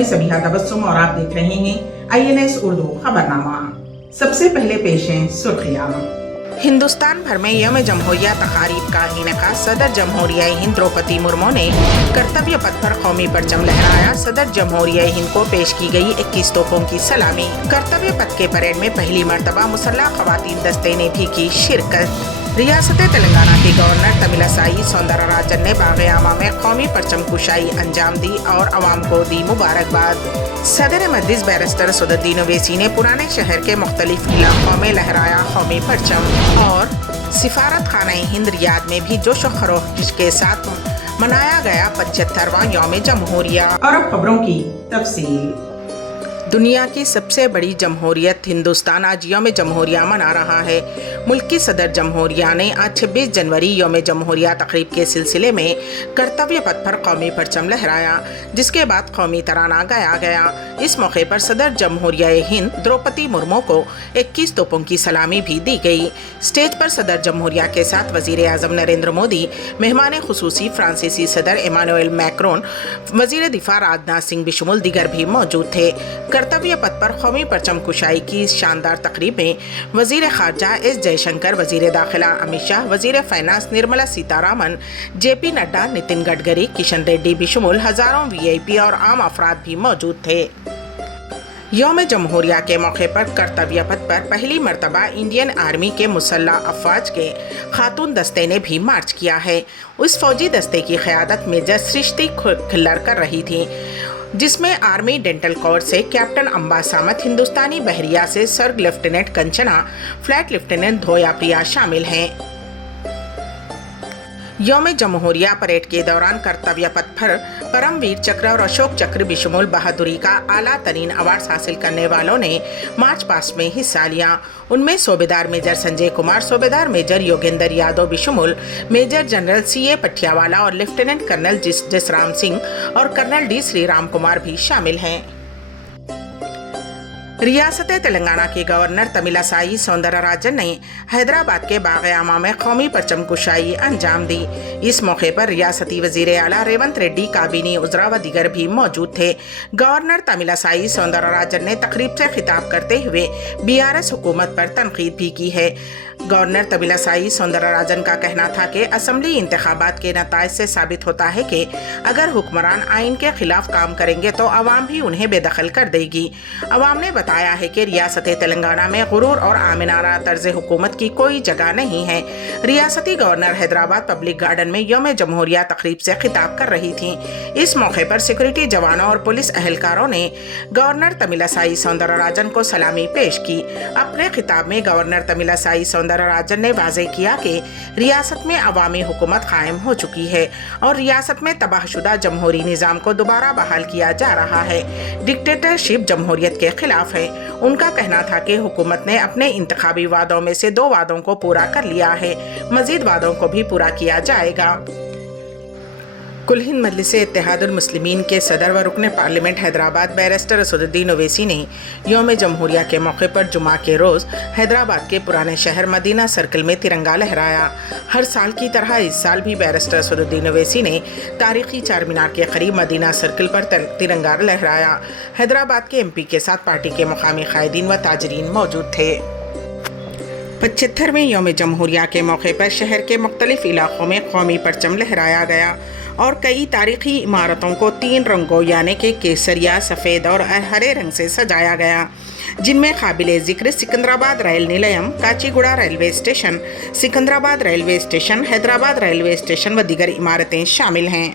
मैं सबिहा तबस्सुम और आप देख रहे हैं INS उर्दू खबरनामा। सबसे पहले पेश हैं सुर्खियां। हिंदुस्तान भर में यौम जमहूरिया तकारीब का इनेकाद। सदर जमहूरिया हिंद द्रौपदी मुर्मू ने कर्तव्य पथ पर कौमी परचम लहराया। सदर जमहूरिया हिंद को पेश की गई 21 तोपों की सलामी। कर्तव्य पथ के परेड में पहली मर्तबा मुसल्लह खवातीन दस्ते ने भी की शिरकत। रियासत तेलंगाना के गवर्नर तमिलिसाई सौंदरराजन ने बाग-ए-आमा में कौमी परचम कुशाई अंजाम दी और आवाम को दी मुबारकबाद। सदर मजलिस बैरिस्टर असदुद्दीन ओवैसी ने पुराने शहर के मुख्तलिफ इलाकों में लहराया कौमी परचम। और सिफारत खाना हिंद रियाद में भी जोश व खरोश के साथ मनाया गया 75वां यौम जमहूरिया। और अब खबरों की तफसील। दुनिया की सबसे बड़ी जमहूरियत हिंदुस्तान आज यौम जमहूरिया मना रहा है। मुल्क की सदर जमहूरिया ने आज 26 जनवरी यौम जमहूरिया तकरीब के सिलसिले में कर्तव्य पथ पर कौमी परचम लहराया, जिसके बाद कौमी तराना गाया गया। इस मौके पर सदर जमहूरिया हिंद द्रौपदी मुर्मू को 21 तोपों की सलामी भी दी गई। स्टेज पर सदर जमहूरिया के साथ वजीर आजम नरेंद्र मोदी, मेहमान खुसूसी फ्रांसीसी सदर इमानुएल मैक्रोन, वजीर दिफा राजनाथ सिंह बिशमुल दीगर भी मौजूद थे। कर्तव्य पथ पर कौमी परचम कुशाई की शानदार तकरीब में वजीर खारजा एस जयशंकर, वजीर दाखिला अमित शाह, वजीर फाइनेंस निर्मला सीतारामन, JP नड्डा, नितिन गडकरी, किशन रेड्डी बिशमुल हजारों VIP और आम अफराद भी मौजूद थे। यौम जमहूरिया के मौके पर कर्तव्य पथ पर पहली मर्तबा इंडियन आर्मी के मुसल्लह अफवाज के खातून दस्ते ने भी मार्च किया है। उस फौजी दस्ते की क़यादत मेजर सृष्टि खिल्लर कर रही थी, जिसमें आर्मी डेंटल कोर से कैप्टन अंबा सामत, हिंदुस्तानी बहरिया से सर्ग लेफ्टिनेंट कंचना, फ्लैट लेफ्टिनेंट धोया प्रिया शामिल हैं। यौम जमहूरिया परेड के दौरान कर्तव्य पथ पर परमवीर चक्र और अशोक चक्र बिशमुल बहादुरी का आला तरीन अवार्ड हासिल करने वालों ने मार्च पास्ट में हिस्सा लिया। उनमें सूबेदार मेजर संजय कुमार, सूबेदार मेजर योगेंद्र यादव बिशमुल, मेजर जनरल CA पठियावाला और लेफ्टिनेंट कर्नल जसराम सिंह और कर्नल D श्रीराम कुमार भी शामिल हैं। रियासत तेलंगाना के गवर्नर तमिलिसाई सौंदरराजन ने हैदराबाद के बाग-ए-आमा में कौमी परचम कुशाई अंजाम दी। इस मौके पर रियासती वजीर आला रेवंत रेड्डी, काबीनी उजरा व दीगर भी मौजूद थे। गवर्नर तमिलिसाई सौंदरराजन ने तकरीब से खिताब करते हुए BRS हुकूमत पर तनकीद भी की है। गवर्नर तमिलिसाई सौंदरराजन का कहना था कि असम्बली इंतखाबात के नताइज से साबित होता है कि अगर हुक्मरान आइन के खिलाफ काम करेंगे तो अवाम भी उन्हें बेदखल कर देगी। अवाम ने बताया है कि रियासत तेलंगाना में गुरूर और आमिनाना तर्ज हुकूमत की कोई जगह नहीं है। रियासती गवर्नर हैदराबाद पब्लिक गार्डन में यौम जमहूरिया तकरीब से खिताब कर रही थी। इस मौके पर सिक्योरिटी जवानों और पुलिस एहलकारों ने गवर्नर तमिलिसाई सौंदरराजन को सलामी पेश की। अपने खिताब में गवर्नर तमिलिसाई सौंदरराजन ने वाज़ेह किया कि रियासत में अवामी हुकूमत कायम हो चुकी है और रियासत में तबाहशुदा जमहूरी निज़ाम को दोबारा बहाल किया जा रहा है। डिक्टेटरशिप जमहूरियत के खिलाफ है। उनका कहना था कि हुकूमत ने अपने इंतखाबी वादों में से 2 वादों को पूरा कर लिया है, मजीद वादों को भी पूरा किया जाएगा। कुल हिंद मजलिस इत्तेहादुल मुस्लिमीन के सदर व रुकन पार्लियामेंट हैदराबाद बैरिस्टर असदुद्दीन ओवैसी ने यौम जमहूरिया के मौके पर जुमा के रोज़ हैदराबाद के पुराने शहर मदीना सर्कल में तिरंगा लहराया। हर साल की तरह इस साल भी बैरिस्टर असदुद्दीन ओवैसी ने तारीखी चार मीनार के करीब मदीना सर्कल पर तिरंगा लहराया। हैदराबाद के MP के साथ पार्टी के मुकामी कायदीन व ताजरीन मौजूद थे। 75वें यौम जमहूरिया के मौके पर शहर के मुख्तलिफ इलाकों में कौमी परचम लहराया गया और कई तारीखी इमारतों को 3 रंगों यानी कि केसरिया, सफ़ेद और हरे रंग से सजाया गया, जिनमें काबिल ज़िक्र Secunderabad Rail Nilayam, Kacheguda railway station, Secunderabad railway station, Hyderabad railway station व दीगर इमारतें शामिल हैं।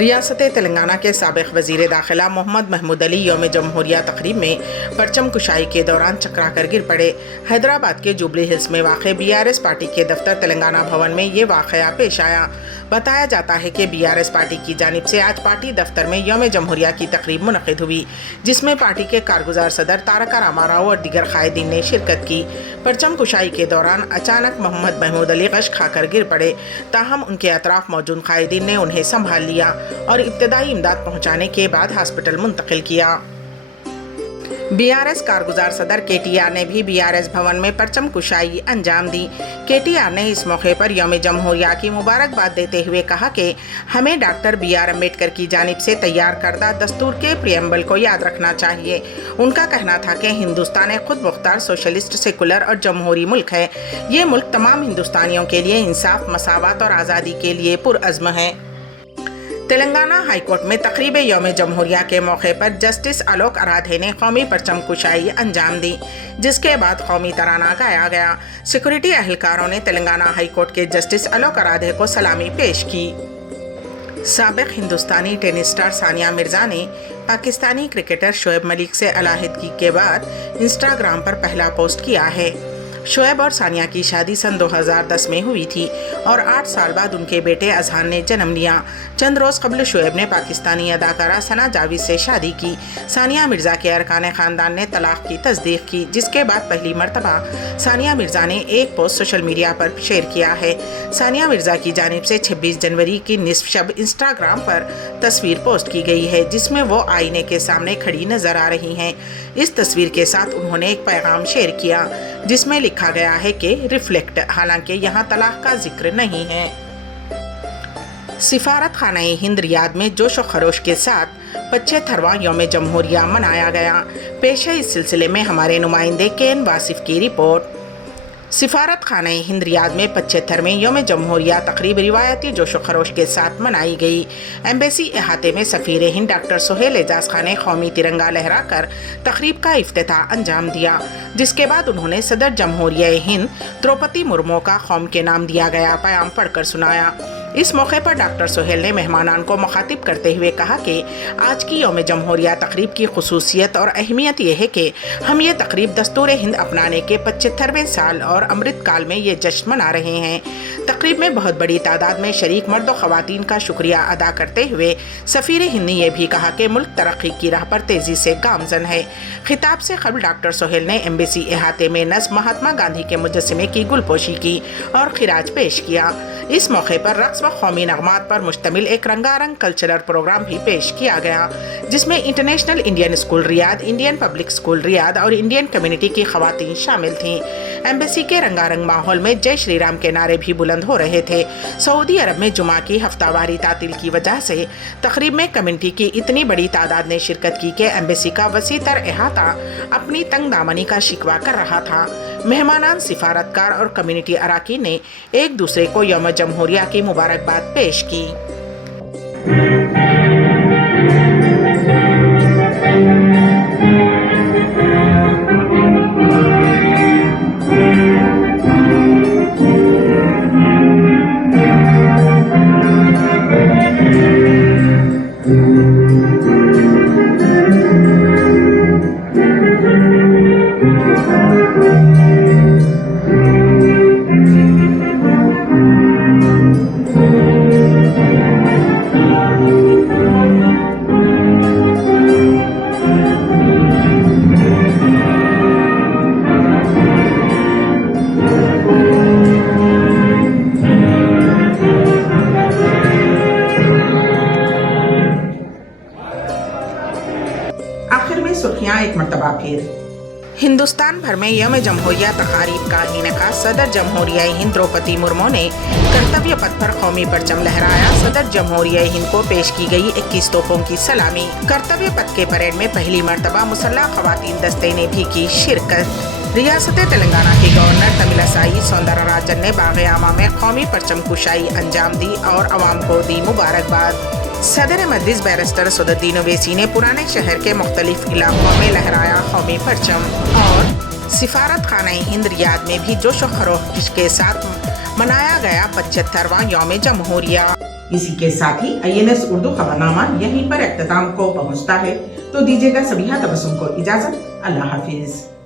ریاست تلنگانہ کے سابق وزیر داخلہ محمد محمود علی یوم جمہوریہ تقریب میں پرچم کشائی کے دوران چکرا کر گر پڑے۔ حیدرآباد کے جوبلی ہلز میں واقع BRS پارٹی کے دفتر تلنگانہ بھون میں یہ واقعہ پیش آیا۔ بتایا جاتا ہے کہ BRS پارٹی کی جانب سے آج پارٹی دفتر میں یوم جمہوریہ کی تقریب منعقد ہوئی، جس میں پارٹی کے کارگزار صدر تارکا راما راؤ اور دیگر قائدین نے شرکت کی۔ پرچم کشائی کے دوران اچانک محمد محمود علی غش کھا کر گر پڑے، تاہم ان کے اطراف موجود قائدین نے انہیں سنبھال لیا اور ابتدائی امداد پہنچانے کے بعد ہاسپٹل منتقل کیا۔ BRS کارگزار صدر KTR نے بھی BRS بھون میں پرچم کشائی انجام دی۔ KTR نے اس موقع پر یوم جمہوریہ کی مبارکباد دیتے ہوئے کہا کہ ہمیں ڈاکٹر BR امبیڈکر کی جانب سے تیار کردہ دستور کے پریمبل کو یاد رکھنا چاہیے۔ ان کا کہنا تھا کہ ہندوستان ایک خود مختار سوشلسٹ، سیکولر اور جمہوری ملک ہے۔ یہ ملک تمام ہندوستانیوں کے لیے انصاف، مساوات اور آزادی کے لیے پرعزم ہے۔ تلنگانہ ہائی کورٹ میں تقریب یوم جمہوریہ کے موقع پر جسٹس آلوک ارادھے نے قومی پرچم کشائی انجام دی، جس کے بعد قومی ترانہ گایا گیا۔ سیکورٹی اہلکاروں نے تلنگانہ ہائی کورٹ کے جسٹس آلوک ارادھے کو سلامی پیش کی۔ سابق ہندوستانی ٹینس اسٹار ثانیہ مرزا نے پاکستانی کرکٹر شعیب ملک سے علیحدگی کے بعد انسٹاگرام پر پہلا پوسٹ کیا ہے۔ شعیب اور ثانیہ کی شادی سن 2010 میں ہوئی تھی اور 8 سال بعد ان کے بیٹے اذہان نے جنم لیا۔ چند روز قبل شعیب نے پاکستانی اداکارہ ثنا جاوید سے شادی کی۔ ثانیہ مرزا کے ارکان خاندان نے طلاق کی تصدیق کی، جس کے بعد پہلی مرتبہ ثانیہ مرزا نے ایک پوسٹ سوشل میڈیا پر شیئر کیا ہے۔ ثانیہ مرزا کی جانب سے 26 جنوری کی نصف شب انسٹاگرام پر تصویر پوسٹ کی گئی ہے، جس میں وہ آئینے کے سامنے کھڑی نظر آ رہی ہیں۔ اس تصویر کے ساتھ انہوں نے ایک پیغام شیئر کیا، جس میں لکھا گیا ہے کہ ریفلیکٹ، حالانکہ یہاں طلاق کا ذکر نہیں ہے۔ سفارت خانہ ہند ریاض میں جوش و خروش کے ساتھ 75واں یوم جمہوریہ منایا گیا۔ پیش ہے اس سلسلے میں ہمارے نمائندے KN واصف کی رپورٹ۔ سفارت خانہ ہند ریاض میں 75ویں یوم جمہوریہ تقریب روایتی جوش و خروش کے ساتھ منائی گئی۔ ایمبیسی احاطے میں سفیر ہند ڈاکٹر سہیل اعجاز خان نے قومی ترنگا لہرا کر تقریب کا افتتاح انجام دیا، جس کے بعد انہوں نے صدر جمہوریہ ہند دروپدی مرمو کا قوم کے نام دیا گیا پیام پڑھ کر سنایا۔ اس موقع پر ڈاکٹر سہیل نے مہمانان کو مخاطب کرتے ہوئے کہا کہ آج کی یوم جمہوریہ تقریب کی خصوصیت اور اہمیت یہ ہے کہ ہم یہ تقریب دستور ہند اپنانے کے 75ویں سال اور امرت کال میں یہ جشن منا رہے ہیں۔ تقریب میں بہت بڑی تعداد میں شریک مرد و خواتین کا شکریہ ادا کرتے ہوئے سفیر ہند نے یہ بھی کہا کہ ملک ترقی کی راہ پر تیزی سے گامزن ہے۔ خطاب سے قبل ڈاکٹر سہیل نے ایمبیسی احاطے میں نصب مہاتما گاندھی کے مجسمے کی گل پوشی کی اور خراج پیش کیا۔ اس موقع پر رقص و قومی نغمات پر مشتمل ایک رنگا رنگ کلچرل پروگرام بھی پیش کیا گیا، جس میں انٹرنیشنل انڈین اسکول ریاض، انڈین پبلک اسکول ریاض اور انڈین کمیونٹی کی خواتین شامل تھیں۔ ایمبیسی کے رنگا رنگ ماحول میں جے شری رام کے نعرے بھی بلند ہو رہے تھے۔ سعودی عرب میں جمعہ کی ہفتہ واری تعطیل کی وجہ سے تقریب میں کمیونٹی کی اتنی بڑی تعداد نے شرکت کی کہ ایمبیسی کا وسیع تر احاطہ اپنی تنگ دامنی کا شکوہ کر رہا تھا۔ مہمانان، سفارتکار اور کمیونٹی اراکین نے ایک دوسرے کو یوم جمہوریہ کی مبارکباد پیش کی۔ آخر میں سرخیاں ایک مرتبہ پھر۔ ہندوستان بھر میں یوم جمہوریہ تقاریب کا انعقاد۔ صدر جمہوریہ ہند دروپدی مرمو نے کرتویہ پتھ پر قومی پرچم لہرایا۔ صدر جمہوریہ ہند کو پیش کی گئی 21 توپوں کی سلامی۔ کرتویہ پتھ کے پریڈ میں پہلی مرتبہ مسلح خواتین دستے نے بھی کی شرکت۔ ریاست تلنگانہ کے گورنر تملسائی سوندرا راجن نے باغ عامہ میں قومی پرچم کشائی انجام دی اور عوام کو دی مبارکباد۔ صدر مجلس بیرسٹر سدھالدین اویسی نے پرانے شہر کے مختلف علاقوں میں لہرایا قومی پرچم اور سفارت خانہ ہند ریاض میں بھی جوش و خروش کے ساتھ منایا گیا 75واں یوم جمہوریہ۔ इसी के साथ ही INS उर्दू खबरनामा यहीं पर इख्तिताम को पहुंचता है। तो दीजिएगा सभी तबस्सुम को इजाजत। अल्लाह हाफिज।